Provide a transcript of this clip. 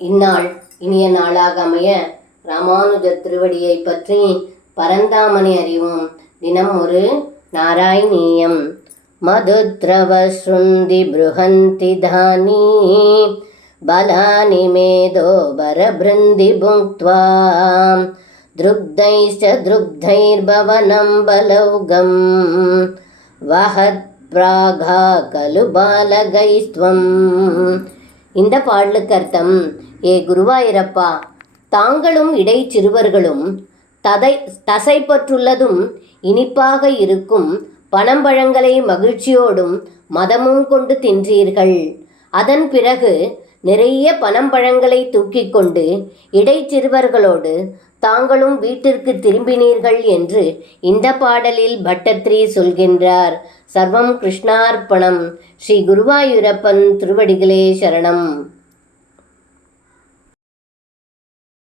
இந்நாள் இனிய நாளாக அமைய ராமானுஜர் திருவடியை பற்றி பரந்தாமனை அறிவோம். தினம் ஒரு நாராயணீயம். மதுத்ரவஸ்ருந்தி ப்ருஹந்தி தானி பலானி மேதோ பரபிருந்தி புங்க்த்வா த்ருப்தைச்ச த்ருப்தைர்பவனம் பலௌகம் வஹத் பிராகா கலு பாலகைஸ்த்வம். இந்த பாடலுக்கு அர்த்தம்: ஏ குருவாயிரப்பா, தாங்களும் இடைச்சிறுவர்களும் தசைப்பற்றுள்ளதும் இனிப்பாக இருக்கும் பனம்பழங்களை மகிழ்ச்சியோடும் மதமும் கொண்டு தின்றீர்கள். அதன் பிறகு நிறைய பனம்பழங்களை தூக்கி கொண்டு இடைச்சிறுவர்களோடு தாங்களும் வீட்டிற்கு திரும்பினீர்கள் என்று இந்த பாடலில் பட்டத்ரி சொல்கின்றார். சர்வம் கிருஷ்ணார்ப்பணம். ஸ்ரீ குருவாயூரப்பன் திருவடிகளே சரணம்.